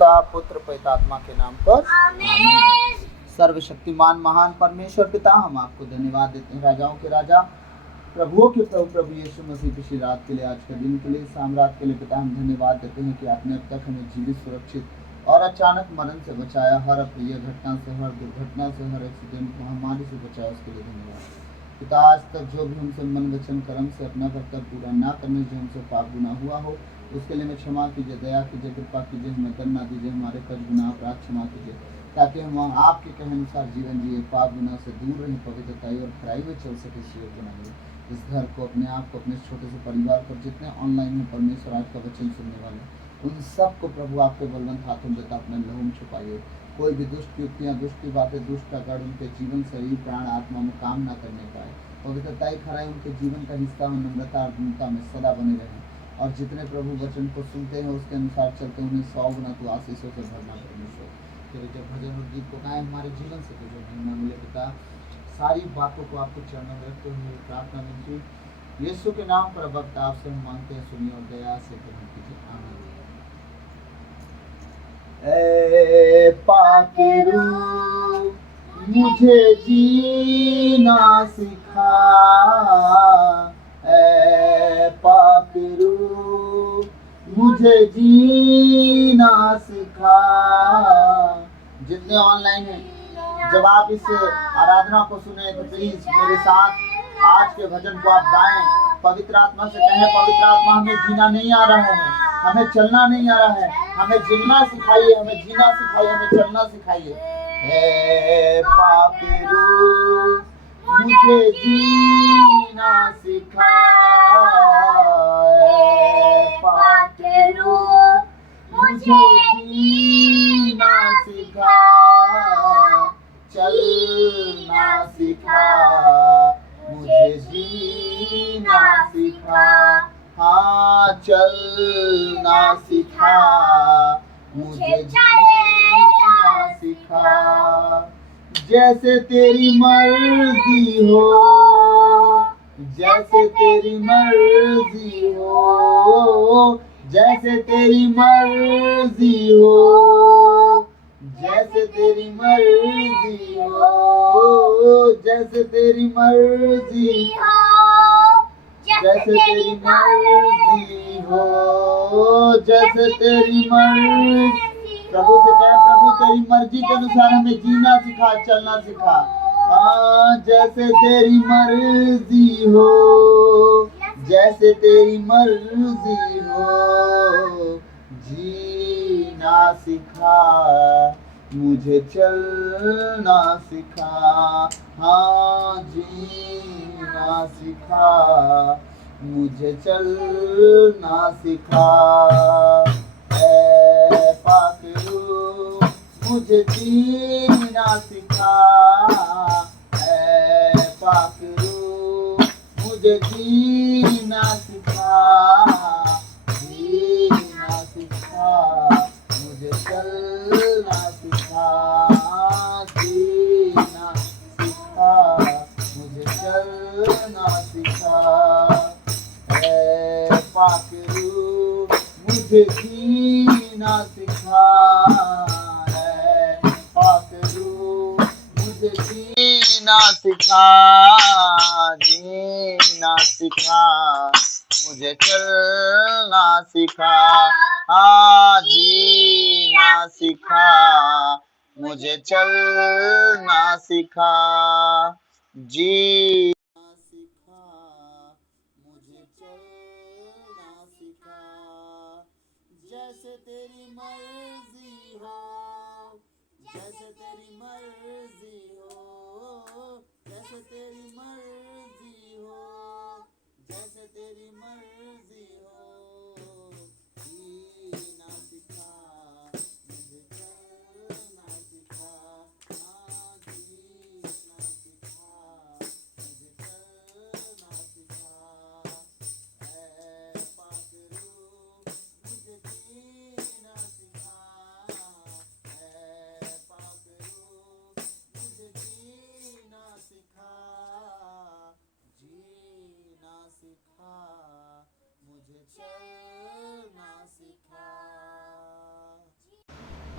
पिता पुत्र पवित्रात्मा के नाम पर आमीन। सर्वशक्तिमान महान परमेश्वर पिता, हम आपको धन्यवाद देते हैं, राजाओं के राजा प्रभुओं के प्रभु प्रभु यीशु मसीह पिछली रात के लिए, आज के दिन के लिए, साम्राज्य के लिए पिता हम धन्यवाद देते हैं कि आपने अब तक हमें जीवित, सुरक्षित और अचानक मरण से बचाया। हर अप्रिय घटना से, हर दुर्घटना से, हर एक्सीडेंट महामारी से बचाया, उसके लिए धन्यवाद पिता। आज तक जो भी हमसे मन वचन कर्म से अपना कर्तव्य पूरा ना करने जो हमसे पाप गुनाह हुआ हो, उसके लिए हमें क्षमा कीजिए, दया कीजिए, कृपा कीजिए, हमें दंड ना दीजिए, हमारे कर्ज गुनाह अपराध क्षमा कीजिए, ताकि हम आपके कहे अनुसार जीवन जिए, पाप गुनाह से दूर रहें, पवित्रताई और खराई में चल सके, शिव बनाइए इस घर को, अपने आप को, अपने छोटे से परिवार पर जितने ऑनलाइन में परमेश्वर आज का वचन सुनने वाले, उन सबको प्रभु आपके बलवंत हाथों देता अपने लहू में छुपाइए। कोई भी दुष्ट युक्तियाँ, दुष्ट बातें, दुष्ट अकड़ उनके जीवन, शरीर, प्राण, आत्मा में काम ना करने पाए। पवित्रताई खराई उनके जीवन का हिस्सा हो, नम्रता और दीनता में सदा बने रहें, और जितने प्रभु वचन को सुनते हैं उसके अनुसार चलते उन्हें 100 गुना तो आशीषों से भरना परमेश्वर। फिर जब भजन और गीत को गाएं हमारे जीवन से तो जो महिमा मिले पिता, सारी बातों को आपके चरणों में रखते हुए प्रार्थना विनती यीशु के नाम पर भक्त आपसे हम मांगते हैं, सुनिए और दया से ग्रहण कीजिए, आमीन। ए पाके रूह मुझे जीना सिखा, ए पाके रूह मुझे जीना सिखा। जितने ऑनलाइन हैं, जब आप इस आराधना को सुने तो प्लीज मेरे साथ आज के भजन को आप गाएं, पवित्र आत्मा से कहें, पवित्र आत्मा हमें जीना नहीं आ रहा है, हमें चलना नहीं आ रहा है, हमें जीना सिखाइए, हमें जीना सिखाइए, हमें चलना सिखाइए। हे पापी रूह मुझे जीना सिखा, पापी रूह मुझे जीना सिखा, चलना सिखा, मुझे जीना सिखा, हाँ चलना सिखा, मुझे जीना सिखा। जैसे तेरी मर्जी हो, जैसे तेरी मर्जी हो, जैसे तेरी मर्जी हो, जैसे तेरी मर्जी हो, जैसे तेरी मर्जी हो, जैसे तेरी मर्जी हो, जैसे तेरी मर्जी। प्रभु से कह, प्रभु तेरी मर्जी के अनुसार हमें जीना सिखा, चलना सिखा, हाँ जैसे तेरी मर्जी हो, जैसे तेरी मर्जी हो, जीना सिखा, मुझे चलना सिखा, हाँ जीना सिखा, मुझे चलना सिखा। ऐ पाक रूह मुझे जीना सिखा, ऐ पाक रूह मुझे जीना सिखा, जीना सिखा, मुझे चलना सिखा, जीना सिखा, मुझे चलना सिखा। ऐ पाक रूह मुझे जीना सिखा, ऐ पाक रूह मुझे जीना सिखा, जीना सिखा, मुझे चलना सिखा, हाँ जीना सिखा, मुझे चलना सिखा, जीना सिखा, मुझे चलना सिखा। जैसे तेरी मर्जी हो, जैसे तेरी मर्जी हो, जैसे तेरी मर्जी हो, जैसे तेरी मर्जी हो, जीना सिखा, मुझे चलना सिखा, हाँ जीना सिखा, मुझे चलना सिखा। ऐ पाक रूह मुझे जीना सिखा, ऐ पाक रूह मुझे जीना सिखा, जीना सिखा,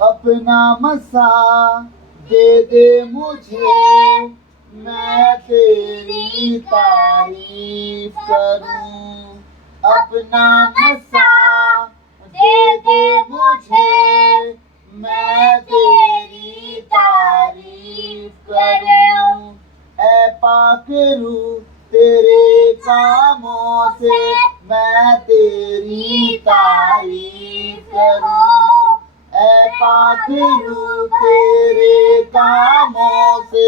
अपना मसा दे दे मुझे, मैं तेरी तारीफ करूं। अपना मसा दे दे मुझे, मैं तेरी तारीफ करूं। ऐ पाक रूह तेरे कामों से मैं तेरी तारीफ करूं। ऐ पाक रूह तेरे कामों से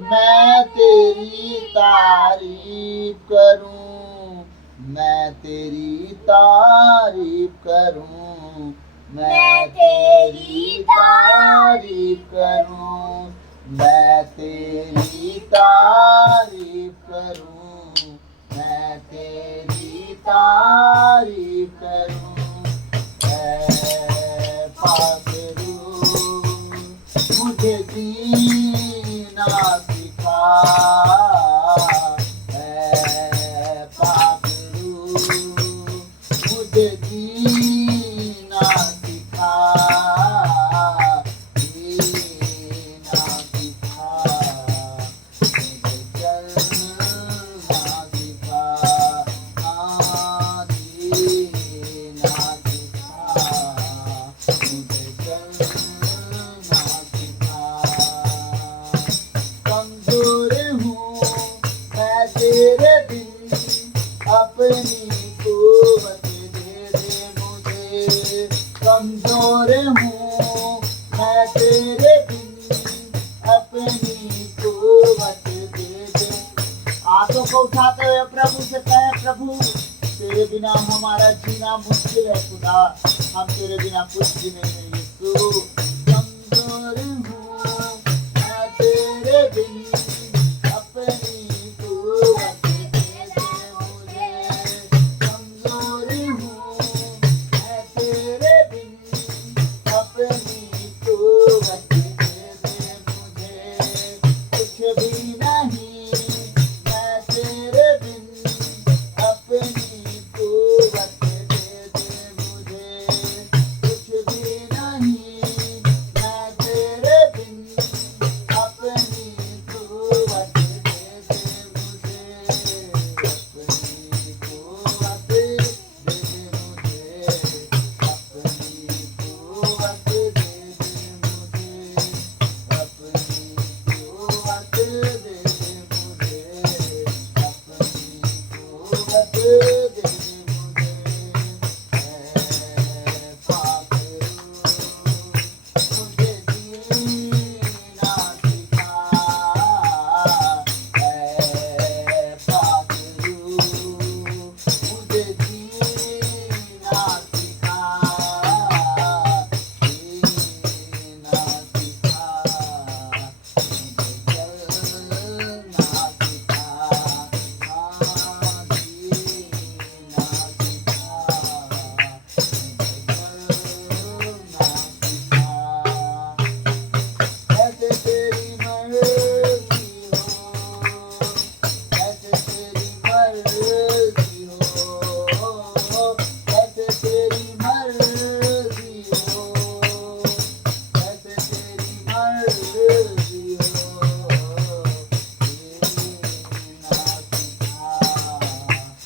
मैं तेरी तारीफ करूं। मैं तेरी तारीफ करूं। मैं तेरी तारीफ करूं। मैं तेरी तारीफ करूं। मैं तेरी तारीफ करूं। ऐ पाक रूह मुझे जीना सिखा। ऐ पाक रूह मुझे जीना सिखा। जीना सिखा। मुझे चलना सिखा। हाँ जीना सिखा। मुझे चलना सिखा। कमजोर हूँ मैं तेरे बिन, अपनी कुव्वत दे दे मुझे। कमजोर हूँ मैं तेरे बिन, अपनी कुव्वत दे दे। हाथों को उठाते हुए प्रभु से कहे, प्रभु तेरे बिना हमारा जीना मुश्किल है खुदा, हम तेरे बिना कुछ भी नहीं है यीशु। कमजोर हूँ मैं तेरे बिन, अपनी कुव्वत दे दे मुझे। कमजोर हूँ मैं तेरे बिन, अपनी कुव्वत दे दे मुझे। कुछ भी नहीं मैं तेरे बिन, अपनी कुव्वत दे दे मुझे। कुछ भी नहीं मैं तेरे बिन, अपनी कुव्वत दे दे मुझे। अपनी कुव्वत दे दे मुझे। अपनी कुव्वत दे दे मुझे। अपनी कुव्वत दे दे मुझे। अपनी कुव्वत दे दे मुझे। ऐ पाक रूह मुझे जीना सिखा। ऐ पाक रूह मुझे जीना सिखा। जीना सिखा। मुझे चलना सिखा। हाँ जीना सिखा। मुझे चलना सिखा। ऐसे तेरी मर्जी हो, ऐसे तेरी मर्जी हो। ऐसे तेरी मर्जी हो, ऐसे तेरी मर्जी हो। जीना सिखा।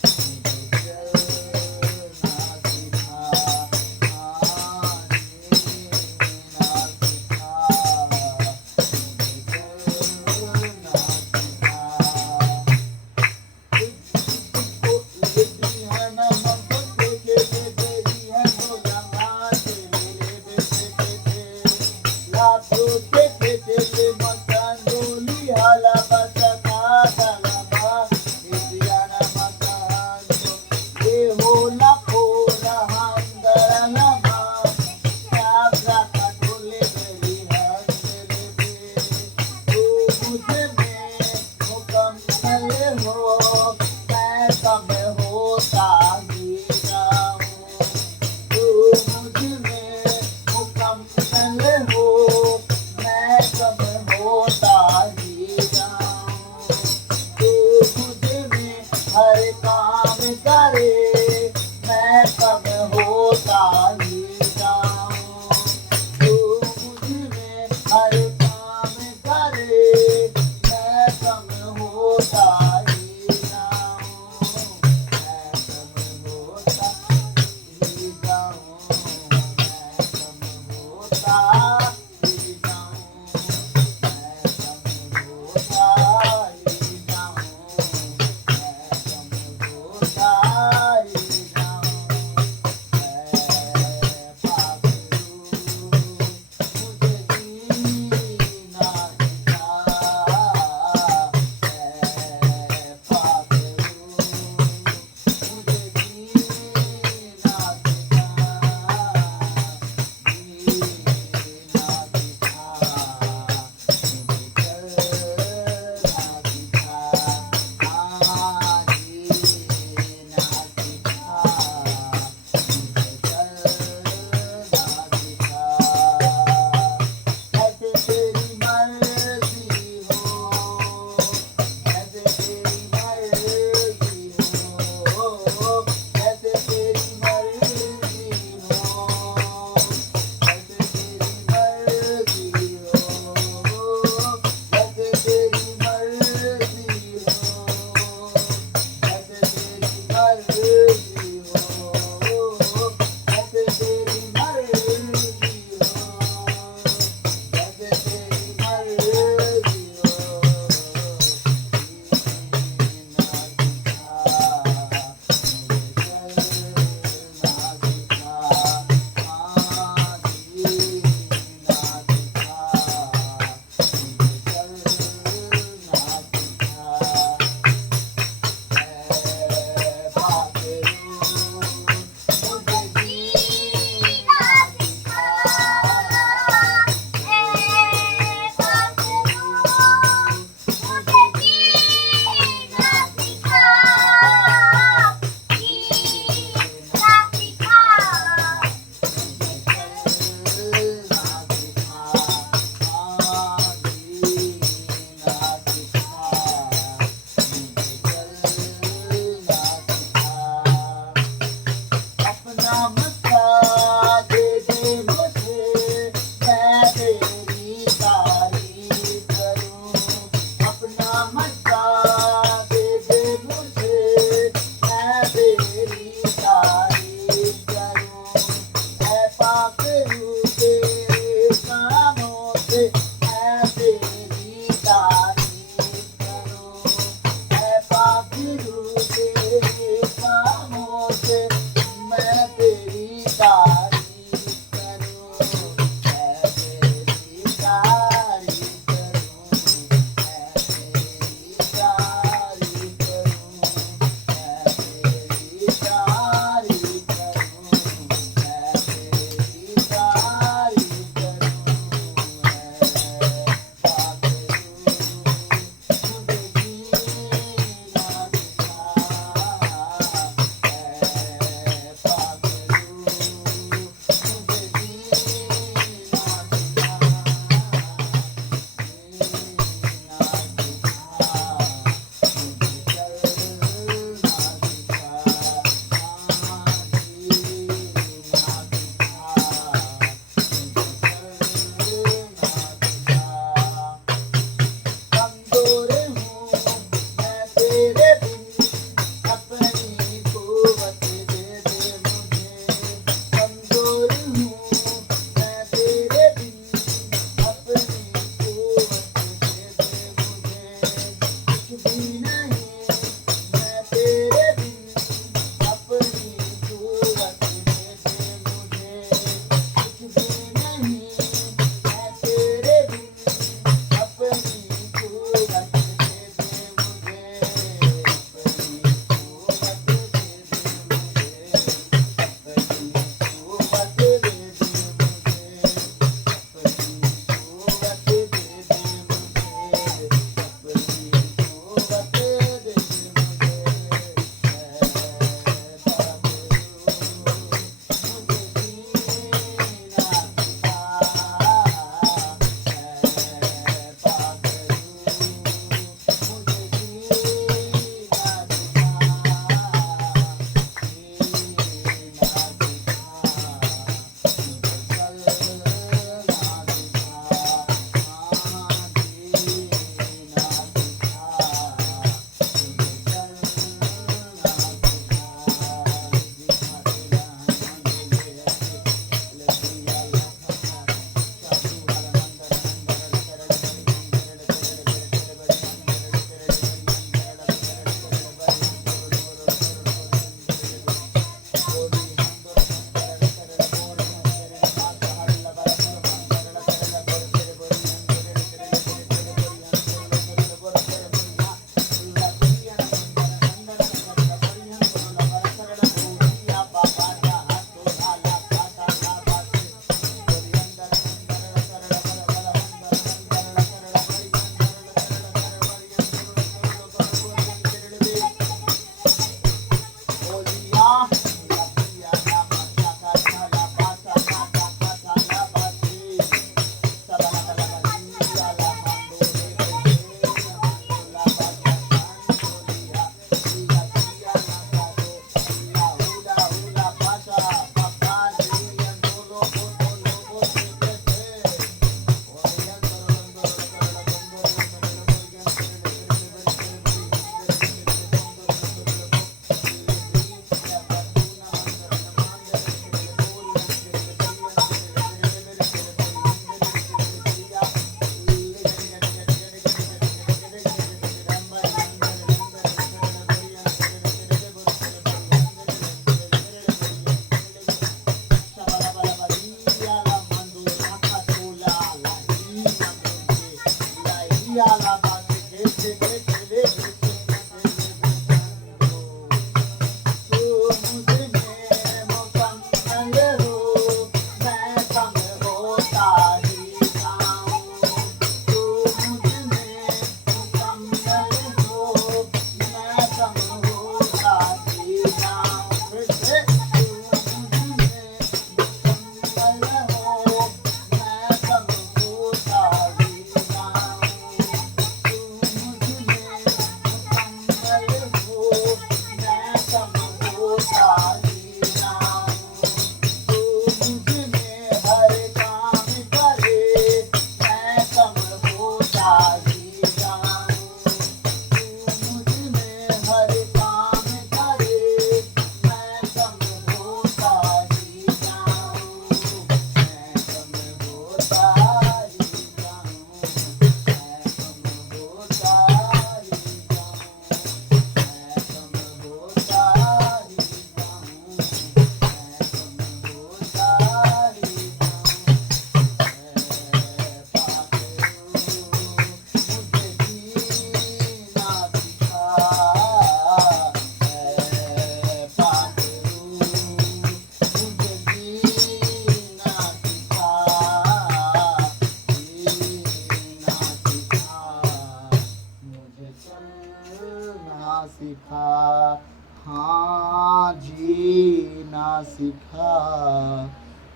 मुझे चलना सिखा। हाँ जीना सिखा। मुझे चलना सिखा।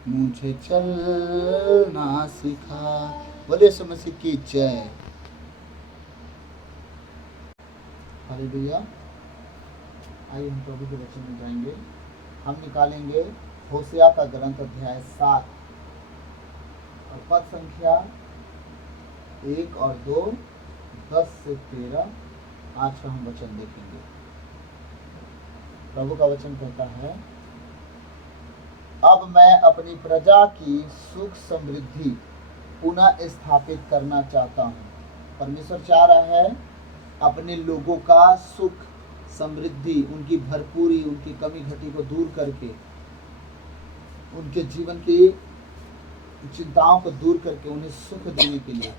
मुझे चलना सिखा। बोले यीशु मसीह की जय। हालेलुया। आइए हम प्रभु के वचन में जाएंगे। हम निकालेंगे होशिया का ग्रंथ अध्याय 7 और पद संख्या 1 और 2, 10 से 13 आज का हम वचन देखेंगे। प्रभु का वचन कहता है, अब मैं अपनी प्रजा की सुख समृद्धि पुनः स्थापित करना चाहता हूँ। परमेश्वर चाह रहा है अपने लोगों का सुख समृद्धि, उनकी भरपूरी, उनकी कमी घटी को दूर करके, उनके जीवन की चिंताओं को दूर करके उन्हें सुख देने के लिए।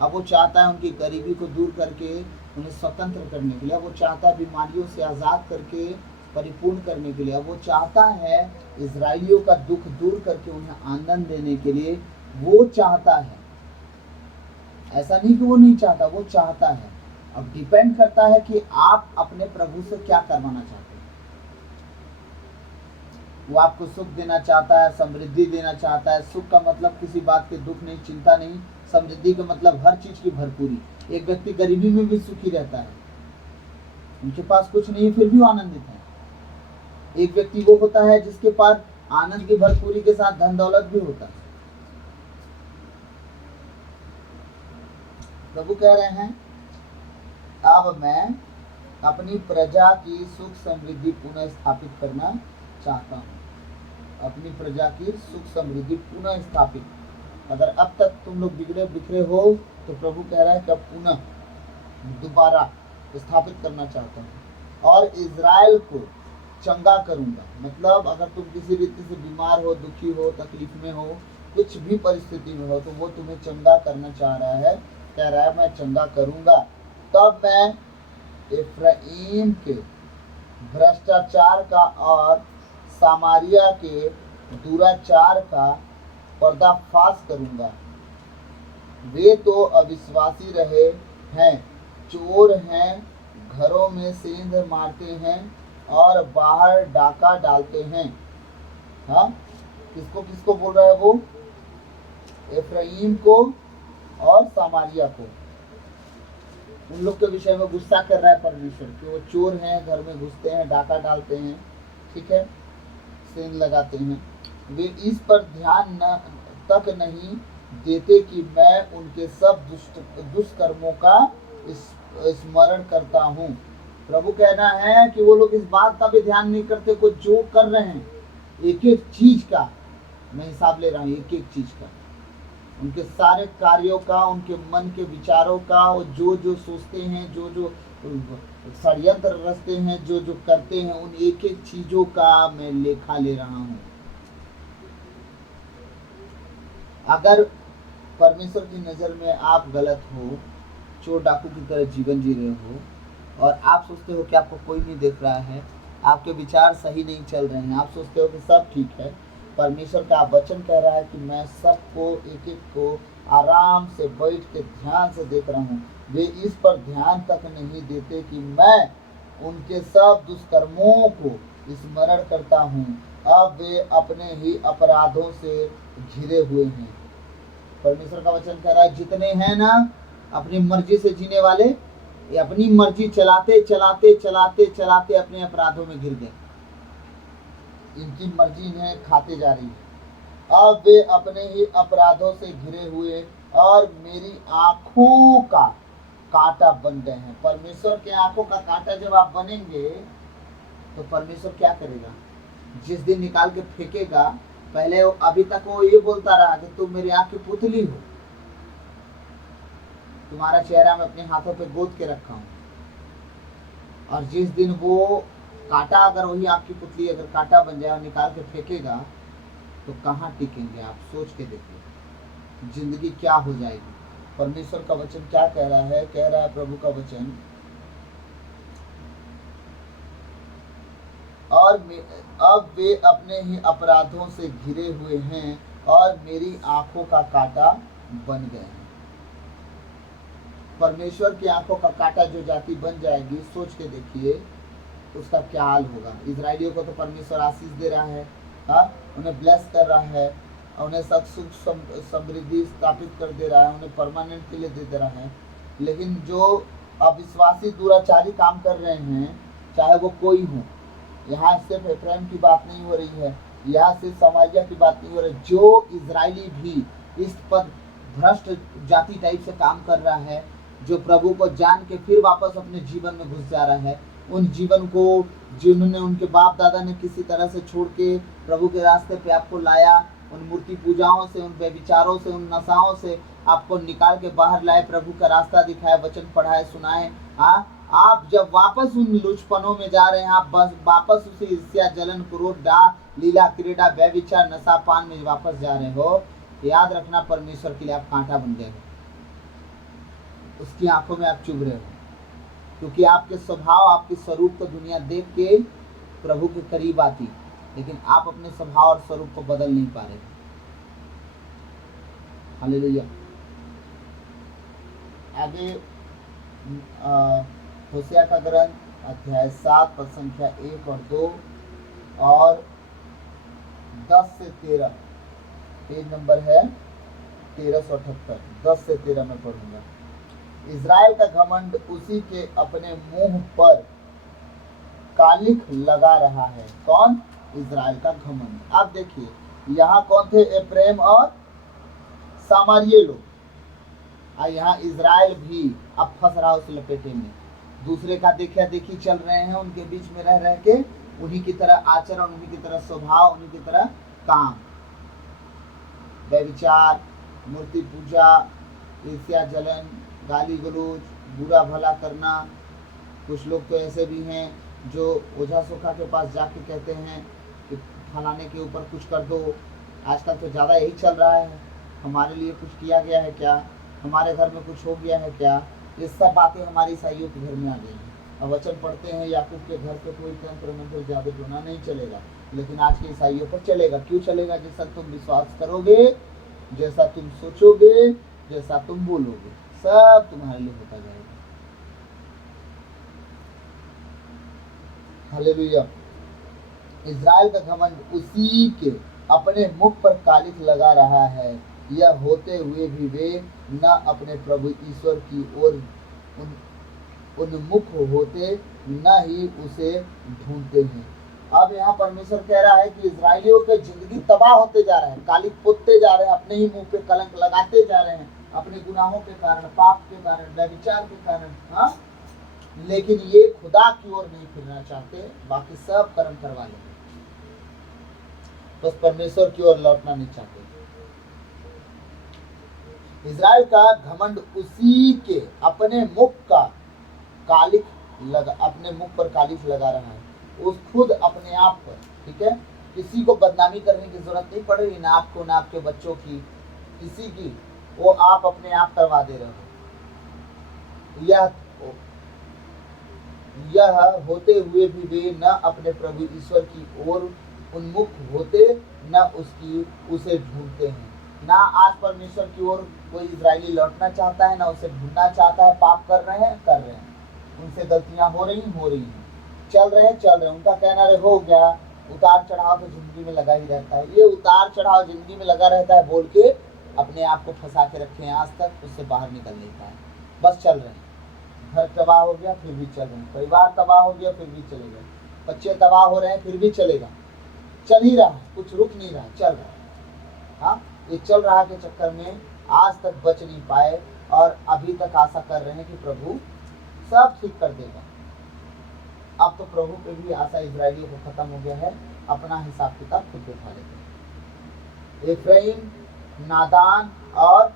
अब वो चाहता है उनकी गरीबी को दूर करके उन्हें स्वतंत्र करने के लिए। अब वो चाहता है बीमारियों से आज़ाद करके परिपूर्ण करने के लिए। अब वो चाहता है इजराइलियों का दुख दूर करके उन्हें आनंद देने के लिए। वो चाहता है, ऐसा नहीं कि वो नहीं चाहता, वो चाहता है। अब डिपेंड करता है कि आप अपने प्रभु से क्या करवाना चाहते हैं। वो आपको सुख देना चाहता है, समृद्धि देना चाहता है। सुख का मतलब किसी बात के दुख नहीं, चिंता नहीं। समृद्धि का मतलब हर चीज की भरपूरी। एक व्यक्ति गरीबी में भी सुखी रहता है, उनके पास कुछ नहीं फिर भी वो आनंदित है। एक व्यक्ति वो होता है जिसके पास आनंद की भरपूरी के साथ धन दौलत भी होता है। प्रभु कह रहे हैं, अब मैं अपनी प्रजा की सुख समृद्धि पुनः स्थापित करना चाहता हूँ। अपनी प्रजा की सुख समृद्धि पुनः स्थापित। अगर अब तक तुम लोग बिगड़े बिखरे हो तो प्रभु कह रहा है कि अब पुनः दोबारा स्थापित करना चाहता हूँ और इजराइल को चंगा करूंगा। मतलब अगर तुम किसी रीति से बीमार हो, दुखी हो, तकलीफ में हो, कुछ भी परिस्थिति में हो, तो वो तुम्हें चंगा करना चाह रहा है। कह रहा है मैं चंगा करूंगा। तब मैं एफ्राइम के भ्रष्टाचार का और सामारिया के दुराचार का पर्दाफाश करूंगा। वे तो अविश्वासी रहे हैं, चोर हैं, घरों में सेंध मारते हैं और बाहर डाका डालते हैं। हाँ, किसको किसको बोल रहा है वो? एफ्राइम को और सामारिया को। उन लोग के विषय में गुस्सा कर रहा है परमेश्वर कि वो चोर हैं, घर में घुसते हैं, डाका डालते हैं, ठीक है, सेंध लगाते हैं। वे इस पर ध्यान तक नहीं देते कि मैं उनके सब दुष्कर्मों का स्मरण करता हूँ। प्रभु कहना है कि वो लोग इस बात का भी ध्यान नहीं करते को जो कर रहे हैं। एक एक चीज का मैं हिसाब ले रहा हूँ, एक एक चीज का, उनके सारे कार्यों का, उनके मन के विचारों का, वो जो जो सोचते हैं, जो जो षड्यंत्र रचते हैं, जो जो करते हैं, उन एक एक चीजों का मैं लेखा ले रहा हूँ। अगर परमेश्वर की नज़र में आप गलत हो, चोर डाकू की तरह जीवन जी रहे हो और आप सोचते हो कि आपको कोई नहीं देख रहा है, आपके विचार सही नहीं चल रहे हैं, आप सोचते हो कि सब ठीक है, परमेश्वर का वचन कह रहा है कि मैं सबको एक एक को आराम से बैठ के ध्यान से देख रहा हूँ। वे इस पर ध्यान तक नहीं देते कि मैं उनके सब दुष्कर्मों को स्मरण करता हूँ। अब वे अपने ही अपराधों से घिरे हुए हैं। परमेश्वर का वचन कह रहा है जितने हैं ना अपनी मर्जी से जीने वाले, ये अपनी मर्जी चलाते चलाते चलाते चलाते अपने अपराधों में घिर गए। इनकी मर्जी इन्हें खाते जा रही है। अब वे अपने ही अपराधों से घिरे हुए और मेरी आंखों का कांटा बन गए हैं। परमेश्वर के आंखों का कांटा जब आप बनेंगे तो परमेश्वर क्या करेगा? जिस दिन निकाल के फेंकेगा, पहले अभी तक वो ये बोलता रहा कि तुम मेरी आंख की पुतली हो, तुम्हारा चेहरा मैं अपने हाथों पे गोद के रखा हूँ। और जिस दिन वो कांटा, अगर वही आंख की पुतली अगर कांटा बन जाए और निकाल के फेंकेगा तो कहाँ टिकेंगे? आप सोच के देखिए, जिंदगी क्या हो जाएगी। परमेश्वर का वचन क्या कह रहा है? कह रहा है प्रभु का वचन, और अब वे अपने ही अपराधों से घिरे हुए हैं और मेरी आंखों का कांटा बन गए हैं। परमेश्वर की आंखों का कांटा जो जाति बन जाएगी, सोच के देखिए उसका क्या हाल होगा। इजराइलियों को तो परमेश्वर आशीष दे रहा है, हाँ, उन्हें ब्लेस कर रहा है, उन्हें सुख समृद्धि स्थापित कर दे रहा है, उन्हें परमानेंट के लिए दे रहा है। लेकिन जो अविश्वासी दुराचारी काम कर रहे हैं, चाहे वो कोई हो, यहाँ सिर्फ एफ्राइम की बात नहीं हो रही है, यहाँ सिर्फ समारिया की बात नहीं हो रही, जो इजरायली भी इस पर भ्रष्ट जाति टाइप से काम कर रहा है, जो प्रभु को जान के फिर वापस अपने जीवन में घुस जा रहा है, उन जीवन को जिन्होंने उनके बाप दादा ने किसी तरह से छोड़ के प्रभु के रास्ते पे आपको लाया, उन मूर्ति पूजाओं से, उन व्यभिचारों से, उन नशाओं से आपको निकाल के बाहर लाए, प्रभु का रास्ता दिखाए, वचन पढ़ाए, सुनाए। आप जब वापस उन लुचपनों में जा रहे हैं, आप बस वापस उसी ईर्ष्या, जलन, क्रोध, डाह, लीला, क्रीड़ा, व्यभिचार, नशा, पान में वापस जा रहे हो, याद रखना परमेश्वर के लिए आप कांटा बन गए हो, उसकी आंखों में आप चुभ रहे हो, क्योंकि आपके स्वभाव, आपके स्वरूप को दुनिया देख के प्रभु के करीब आती, लेकिन आप अपने स्वभाव और स्वरूप को बदल नहीं पा रहे। हालेलुया। आगे होशिया का ग्रंथ अध्याय 7 पद संख्या 1 और 2 और 10 से 13, पेज नंबर है 1378, 10 से 13 में पढ़ूंगा। इज़राइल का घमंड उसी के अपने मुंह पर कालिख लगा रहा है। कौन? इज़राइल का घमंड। अब देखिए यहाँ कौन थे? एफ्राइम और सामरिये लोग। यहाँ इज़राइल भी अब फंस रहा उस लपेटे में, दूसरे का देखा देखी चल रहे हैं, उनके बीच में रह रह के उन्हीं की तरह आचरण, उन्हीं की तरह स्वभाव, उन्हीं की तरह काम, व्यभिचार, मूर्ति पूजा, ईर्ष्या, जलन, गाली गलौज, बुरा भला करना। कुछ लोग तो ऐसे भी हैं जो ओझा सोखा के पास जाके कहते हैं कि फलाने के ऊपर कुछ कर दो। आजकल तो ज़्यादा यही चल रहा है, हमारे लिए कुछ किया गया है क्या, हमारे घर में कुछ हो गया है क्या। ये सब बातें हमारे ईसाइयों के घर में आ गई हैं। अब वचन पढ़ते हैं याकूब के घर पे कोई तंत्र मंत्र जादू टोना नहीं चलेगा, लेकिन आज के ईसाइयों पर चलेगा। क्यों चलेगा? जैसा तुम विश्वास करोगे, जैसा तुम सोचोगे, जैसा तुम बोलोगे, सब तुम्हारे लिए होता जाएगा। हालेलुया। इज़राइल का घमंड उसी के अपने मुख पर कालिख लगा रहा है, यह होते हुए भी वे न अपने प्रभु ईश्वर की ओर उन्मुख होते, न ही उसे ढूंढते हैं। अब यहाँ परमेश्वर कह रहा है कि इजरायलियों की जिंदगी तबाह होते जा रहे हैं, कालिख पोतते जा रहे हैं, अपने ही मुंह पे कलंक लगाते जा रहे हैं, अपने गुनाहों के कारण, पाप के कारण, व्यभिचार के कारण। हाँ, लेकिन ये खुदा की ओर नहीं फिरना चाहते, बाकी सब कर्म करवा लेंगे, बस परमेश्वर की ओर लौटना नहीं चाहते। इज़राइल का घमंड उसी के अपने मुख का कालिख अपने मुख पर कालिख लगा रहा है, उस खुद अपने आप पर। ठीक है, किसी को बदनामी करने की जरूरत नहीं पड़ रही, ना आपको, ना आपके बच्चों की, किसी की, वो आप अपने आप करवा दे रहे हो। यह होते हुए भी वे न अपने प्रभु ईश्वर की ओर उन्मुख होते, न उसे ढूंढते हैं। ना आज परमेश्वर की ओर कोई इजरायली लौटना चाहता है, ना उसे ढूंढना चाहता है। पाप कर रहे हैं, उनसे गलतियां हो रही हैं, चल रहे हैं। उनका कहना है हो गया, उतार चढ़ाव तो जिंदगी में लगा ही रहता है। ये उतार चढ़ाव जिंदगी में लगा रहता है बोल के अपने आप को फंसा के रखे हैं, आज तक उससे बाहर निकल नहीं पाए, बस चल रहे हैं। घर तबाह हो गया फिर भी चल रहे हैं, परिवार तबाह हो गया फिर भी चलेगा, बच्चे तबाह हो रहे हैं फिर भी चलेगा, चल ही रहा है, कुछ रुक नहीं रहा, चल रहा है। हाँ, ये चल रहा के चक्कर में आज तक बच नहीं पाए और अभी तक आशा कर रहे हैं कि प्रभु सब ठीक कर देगा। अब तो प्रभु पे भी आशा इजरायलियों को खत्म हो गया है, अपना हिसाब किताब खुद उठा लेते हैं। एफ्राइम नादान और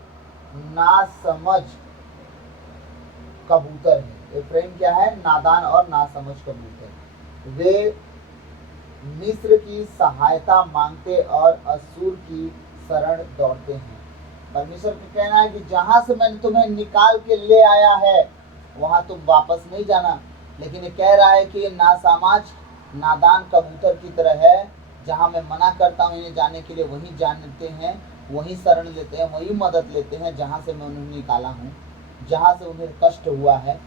नासमझ कबूतर है। एफ्राइम क्या है? नादान और नासमझ कबूतर। वे मिस्र की सहायता मांगते और असूर की शरण दौड़ते हैं। परमेश्वर का कहना है कि जहां से मैंने तुम्हें निकाल के ले आया है वहां तुम वापस नहीं जाना। लेकिन ये कह रहा है कि नासमझ नादान कबूतर की तरह है, जहां मैं मना करता हूं इन्हें जाने के लिए वहीं जानते हैं, वहीं शरण लेते हैं, वहीं मदद लेते हैं जहां से मैं उन्हें निकाला हूं, जहां से उन्हें कष्ट हुआ है,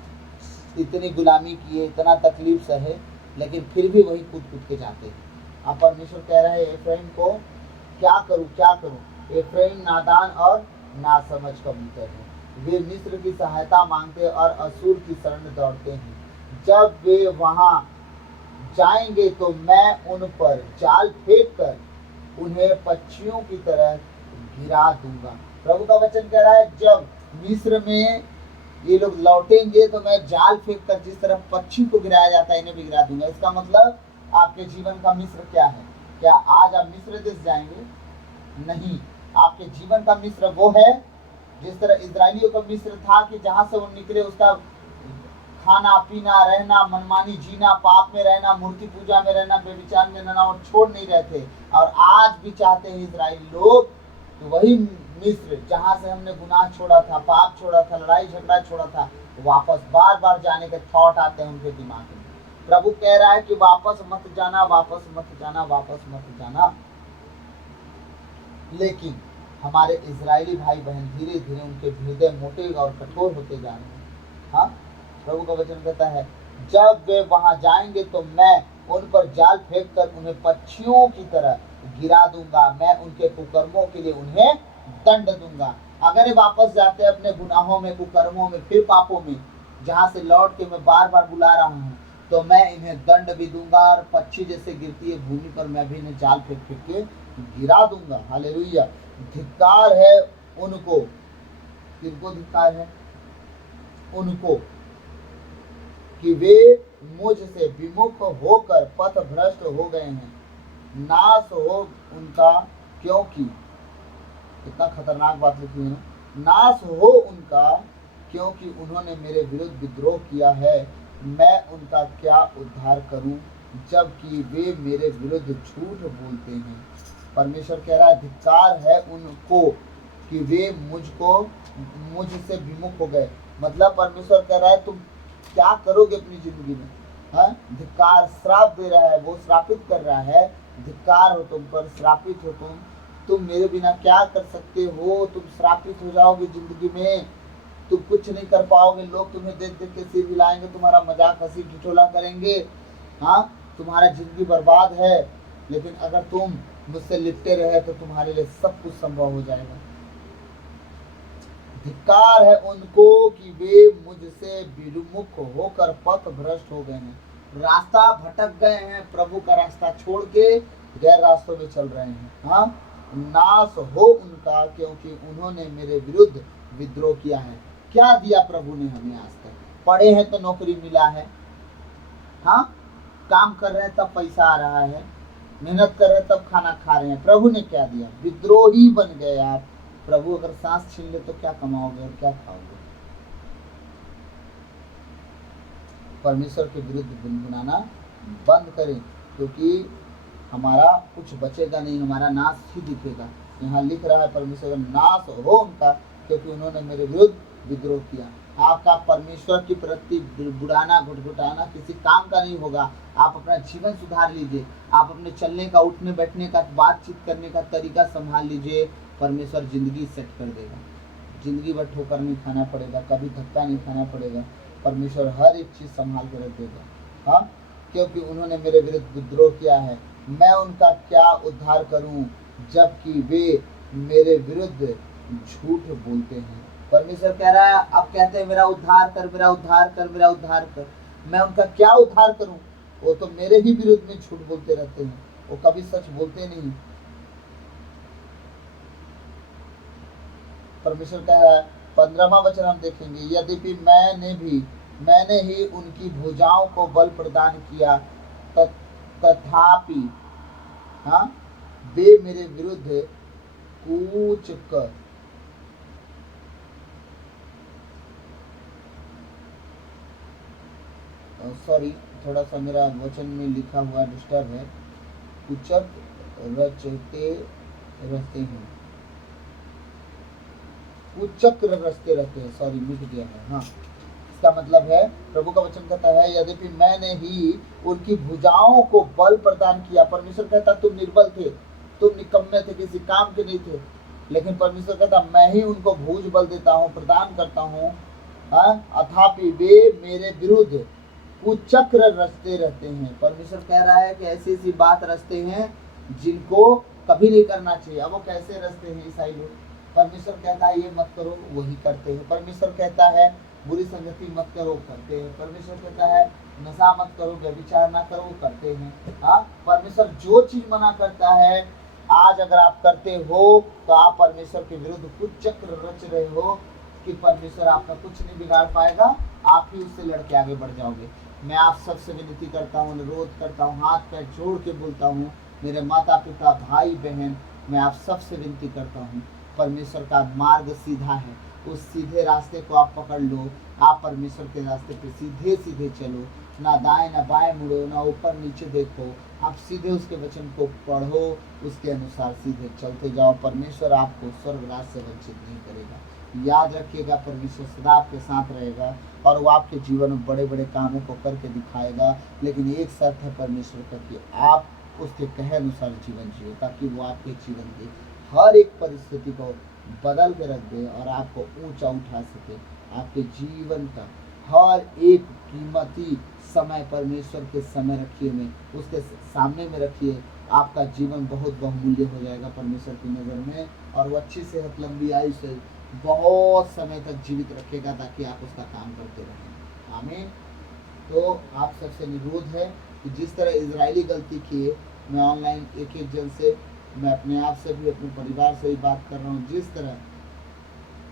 इतनी गुलामी की है, इतना तकलीफ सहे, लेकिन फिर भी वही कूद कूद के जाते हैं। अब परमेश्वर कह रहे हैं एफ्राइम को क्या करूं। एफ्राइम नादान और नासमझ कबूतर है, वे मिस्र की सहायता मांगते और असूर की शरण दौड़ते हैं। जब वे वहां जाएंगे तो मैं उन पर जाल फेंक कर उन्हें पक्षियों की तरह गिरा दूंगा। प्रभु का वचन कह रहा है जब मिस्र में ये लोग लौटेंगे तो मैं जाल फेंक कर जिस तरह पक्षी को गिराया जाता है इन्हें भी गिरा दूंगा। इसका मतलब आपके जीवन का मिस्र क्या है? क्या आज आप मिस्र देश जाएंगे? नहीं, आपके जीवन का मिस्र वो है जिस तरह इजरायलियों का मिस्र था कि जहां से वो निकले उसका खाना पीना रहना मनमानी जीना पाप में रहना मूर्ति पूजा में रहना व्यभिचार में रहना और छोड़ नहीं रहे थे। और आज भी चाहते हैं इजराइली लोग तो वही मिस्र जहां से हमने गुनाह छोड़ा था, पाप छोड़ा था, लड़ाई झगड़ा छोड़ा था, वापस बार बार जाने के थॉट आते हैं उनके दिमाग में। प्रभु कह रहा है कि वापस मत जाना, वापस मत जाना, वापस मत जाना। लेकिन हमारे इजरायली भाई बहन धीरे धीरे उनके हृदय मोटे और कठोर होते जा रहे हैं। हाँ, प्रभु का वचन कहता है जब वे वहां जाएंगे तो मैं उन पर जाल फेंक कर उन्हें पक्षियों की तरह गिरा दूंगा। मैं उनके कुकर्मों के लिए उन्हें दंड दूंगा। अगर ये वापस जाते हैं अपने गुनाहों में, कुकर्मों में, फिर पापों में, जहां से लौट के मैं बार बार बुला रहा हूँ, तो मैं इन्हें दंड भी दूंगा और पक्षी जैसे गिरती है भूमि पर मैं भी इन्हें जाल फेंक फेंक के गिरा दूंगा। हालेलुया। धिक्कार है उनको, किनको धिक्कार है? उनको कि वे मुझसे विमुख होकर पथ भ्रष्ट हो गए हैं। नाश हो उनका, क्योंकि कितना खतरनाक बात लिखी है ना, नाश हो उनका क्योंकि उन्होंने मेरे विरुद्ध विद्रोह किया है। मैं उनका क्या उद्धार करूं जबकि वे मेरे विरुद्ध झूठ बोलते हैं। परमेश्वर कह रहा है धिक्कार है उनको कि वे मुझसे विमुख हो गए। मतलब परमेश्वर कह रहा है तुम क्या करोगे अपनी जिंदगी में? धिक्कार, श्राप दे रहा है, वो श्रापित कर रहा है। धिक्कार हो तुम पर, श्रापित हो तुम मेरे बिना क्या कर सकते हो? तुम श्रापित हो जाओगे जिंदगी में, तुम कुछ नहीं कर पाओगे। लोग तुम्हें देख देख के सिर हिलाएंगे, तुम्हारा मजाक हंसी ठिठोला करेंगे। हाँ, तुम्हारा जिंदगी बर्बाद है। लेकिन अगर तुम मुझसे लिपटे रहे तो तुम्हारे लिए सब कुछ संभव हो जाएगा। धिक्कार है उनको कि वे मुझसे विमुख होकर पथ भ्रष्ट हो गए हैं, रास्ता भटक गए हैं, प्रभु का रास्ता छोड़ के गैर रास्तों में चल रहे हैं। हाँ, नाश हो उनका क्योंकि उन्होंने मेरे विरुद्ध विद्रोह किया है। क्या दिया प्रभु ने हमें आज तक? पढ़े हैं तो नौकरी मिला है, हाँ, काम कर रहे हैं तब पैसा आ रहा है, मेहनत कर रहे हैं तब खाना खा रहे हैं। प्रभु ने क्या दिया? विद्रोही बन गए आप। प्रभु अगर सांस छीन ले तो क्या कमाओगे और क्या खाओगे? परमेश्वर के विरुद्ध गुनगुनाना बंद करें क्योंकि हमारा कुछ बचेगा नहीं, हमारा नाश ही दिखेगा। यहाँ लिख रहा है परमेश्वर नाश हो उनका क्योंकि उन्होंने मेरे विरुद्ध विद्रोह किया। आपका परमेश्वर के प्रति बुड़ाना घुटघुटाना किसी काम का नहीं होगा। आप अपना जीवन सुधार लीजिए, आप अपने चलने का, उठने बैठने का, बातचीत करने का तरीका संभाल लीजिए। परमेश्वर जिंदगी सेट कर देगा। जिंदगी भर ठोकर नहीं खाना पड़ेगा, कभी धक्का नहीं खाना पड़ेगा। परमेश्वर हर एक चीज संभाल कर रख देगा। हाँ, क्योंकि उन्होंने मेरे विरुद्ध विद्रोह किया है। मैं उनका क्या उद्धार करूं जबकि वे मेरे विरुद्ध झूठ बोलते हैं। परमेश्वर कह रहा है, आप कहते हैं मेरा उद्धार कर, मेरा उद्धार कर, मेरा उद्धार कर। मैं उनका क्या उद्धार करूं? वो तो मेरे ही विरुद्ध में झूठ बोलते रहते हैं, वो कभी सच बोलते नहीं। परमेश्वर कह रहा है, 15वां वचन हम देखेंगे, यद्यपि मैंने ही उनकी भुजाओं को बल प्रदान किया तथापि हाँ, वे मेरे विरुद्ध कूच कर थोड़ा सा मेरा वचन में लिखा हुआ डिस्टर्ब है। कुचक रचते रहते हैं, कुचक्र रचते रहते हैं, सॉरी मिट गया है। हाँ, इसका मतलब है प्रभु का वचन कहता है यद्यपि मैंने ही उनकी भुजाओं को बल प्रदान किया। परमेश्वर कहता तुम निर्बल थे, तुम निकम्मे थे, किसी काम के नहीं थे, लेकिन परमेश्वर कहता मैं ही उनको भुज बल देता हूँ, प्रदान करता हूँ। अथापि वे मेरे विरुद्ध कुचक्र रचते रहते हैं। परमेश्वर कह रहा है कि ऐसी ऐसी बात रचते हैं जिनको कभी नहीं करना चाहिए। अब वो कैसे रचते हैं ईसाई लोग, परमेश्वर कहता है ये मत करो, वही करते हैं। परमेश्वर कहता है बुरी संगति मत करो, करते हैं। परमेश्वर कहता है नशा मत करो, व्यभिचार ना करो, करते हैं। हाँ, परमेश्वर जो चीज मना करता है आज अगर आप करते हो तो आप परमेश्वर के विरुद्ध कुछ चक्र रच रहे हो कि परमेश्वर आपका कुछ नहीं बिगाड़ पाएगा, आप ही उससे लड़के आगे बढ़ जाओगे। मैं आप सबसे विनती करता हूँ, अनुरोध करता हूँ, हाथ पैर जोड़ के बोलता हूँ, मेरे माता पिता भाई बहन, मैं आप सबसे विनती करता हूँ, परमेश्वर का मार्ग सीधा है, उस सीधे रास्ते को आप पकड़ लो। आप परमेश्वर के रास्ते पे सीधे सीधे चलो, ना दाएं ना बाएं मुड़ो, ना ऊपर नीचे देखो, आप सीधे उसके वचन को पढ़ो, उसके अनुसार सीधे चलते जाओ। परमेश्वर आपको स्वर्ग राज से वंचित नहीं करेगा। याद रखिएगा, परमेश्वर सदा आपके साथ रहेगा और वो आपके जीवन में बड़े बड़े कामों को करके दिखाएगा। लेकिन एक शर्त है परमेश्वर का कि आप उसके कहे अनुसार जीवन जियो, ताकि वो आपके जीवन की हर एक परिस्थिति को बदल के रख दे और आपको ऊंचा उठा सके। आपके जीवन का हर एक कीमती समय परमेश्वर के समय रखिए, में उसके सामने में रखिए, आपका जीवन बहुत बहुमूल्य हो जाएगा परमेश्वर की नज़र में, और वो अच्छी सेहत लंबी आयु से बहुत समय तक जीवित रखेगा ताकि आप उसका काम करते रहें। आमीन। तो आप सबसे निरोध है कि जिस तरह इजरायली गलती किए, मैं ऑनलाइन एक एक जन से, मैं अपने आप से भी, अपने परिवार से भी बात कर रहा हूँ, जिस तरह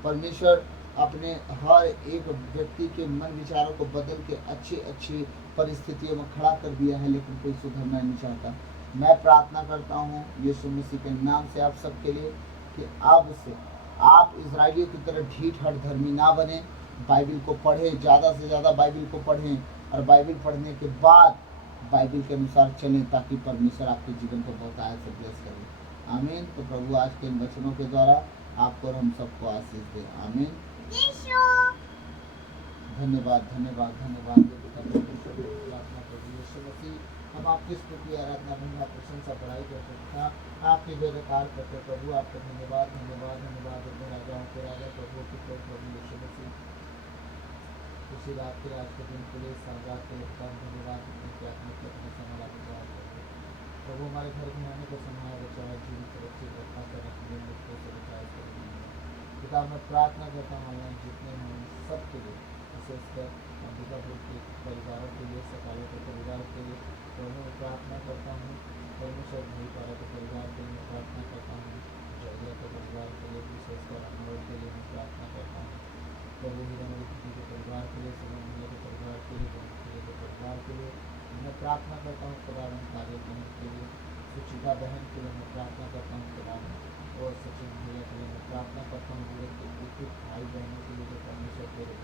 परमेश्वर अपने हर एक व्यक्ति के मन विचारों को बदल के अच्छी अच्छी परिस्थितियों में खड़ा कर दिया है, लेकिन कोई सुधरना नहीं चाहता। मैं प्रार्थना करता हूँ यीशु मसीह के नाम से आप सबके लिए कि अब से आप इजरायलियों की तरह ढीठ हठ धर्मी ना बने, बाइबिल को पढ़ें, ज़्यादा से ज़्यादा बाइबिल को पढ़ें, और बाइबिल पढ़ने के बाद बाइबिल के अनुसार चलें, ताकि परमेश्वर आपके जीवन को बहुत आयत से ब्लेस करें। आमीन। तो प्रभु आज के इन वचनों के द्वारा आपको और हम सबको आशीष दे। आमीन। धन्यवाद धन्यवाद धन्यवाद प्रार्थना प्रभु यीशु मसीह, हम आपकी स्तुति आराधना महिमा प्रशंसा बढ़ाई करते तथा आपके जयकार करते प्रभु। आपका धन्यवाद धन्यवाद धन्यवाद अपने राजाओं के राजा प्रभु के प्रभु यीशु मसीह, उसी रात के आज के दिन के लिए सामरात के लिए धन्यवाद कि आपने अपने संभाला बचाया प्रभु। हमारे घर में आने को संभाला बचाया, जीवित सुरक्षित रखा कर रखने मुझको से बचाए पिता। मैं प्रार्थना करता हूँ ऑनलाइन जितने हैं सबके लिए, विशेषकर अंबिकापुर के परिवारों के लिए, सकाले के परिवार के लिए प्रभु मैं प्रार्थना करता हूँ। परमेश्वर भाईपारा के परिवार के लिए प्रार्थना करता हूँ। जलिया के परिवार के लिए, विशेषकर अनमोल के लिए मैं प्रार्थना करता हूँ। प्रभु हिरण्यवती के परिवार के लिए, सुमन के परिवार के लिए, के परिवार के लिए मैं प्रार्थना करता हूँ। खुदावन कार्य बहन के लिए, सुचिता बहन के लिए मैं प्रार्थना करता हूँ। खुदावन और सचिन भैया के लिए मैं प्रार्थना करता हूँ। भैया के एक भाई बहनों के लिए जो परमेश्वर के लिए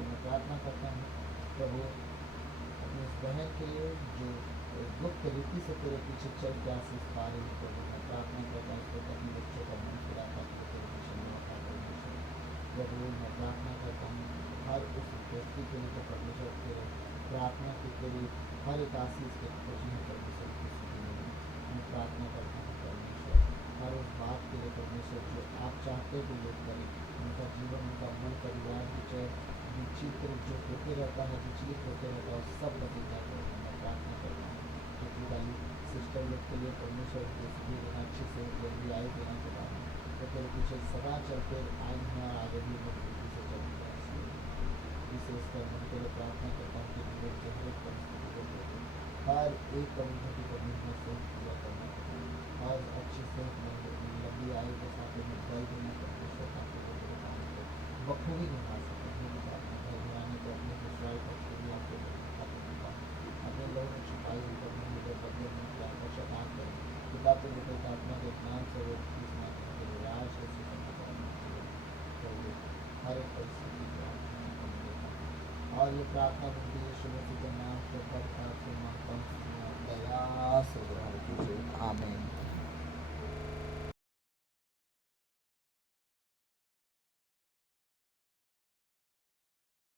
मैं प्रार्थना करता हूँ। प्रभु अपनी इस बहन के लिए जो गुप्त रीति से तेरे पीछे चल के आशीष पा रही है, प्रभु मैं प्रार्थना करता हूँ उसको अपने बच्चों का मन फिराता प्रभु। मैं प्रार्थना करता हूँ हर उस व्यक्ति के लिए, तो परमेश्वर तेरे प्रार्थना के तेरी हर एक आशीष के खुशी है परमेश्वर की स्थिति में मैं प्रार्थना करता हूँ। परमेश्वर हर उस बात के लिए परमेश्वर जो आप चाहते हो लोग करें, उनका जीवन, उनका मन, परिवार विचय विचित्र जो होते रहता है, विचलित होते रहता है, सब बदलता है। मैं प्रार्थना करता हूँ कि सिस्टर लोग के लिए परमेश्वर अच्छी से जल्दी आए देना चाहता हूँ, तो तेरे पीछे सदा चलते आई हैं और आगे भी मजबूती से चलते हैं। विशेषकर मैं तेरे प्रार्थना करता हूँ कि हर एक परिस्थिति को हर एक कम्युनिटी को मिलना से पूरा करना, हर अच्छी से लंबी आयु के साथ में दल देना, बखूबी निभा सकते हैं। घबराने को अपने विश्वास करते हुए अपने लोगों ने छुपाई हुई करने के बदले में क्या आकर्षक आग करें पिता के विकल्प आत्मा के ज्ञान से वो राज हर एक परिस्थिति और ये प्रार्थना करती है यीशु मसीह के नाम से, दया से ग्रहण कीजिए। आमीन।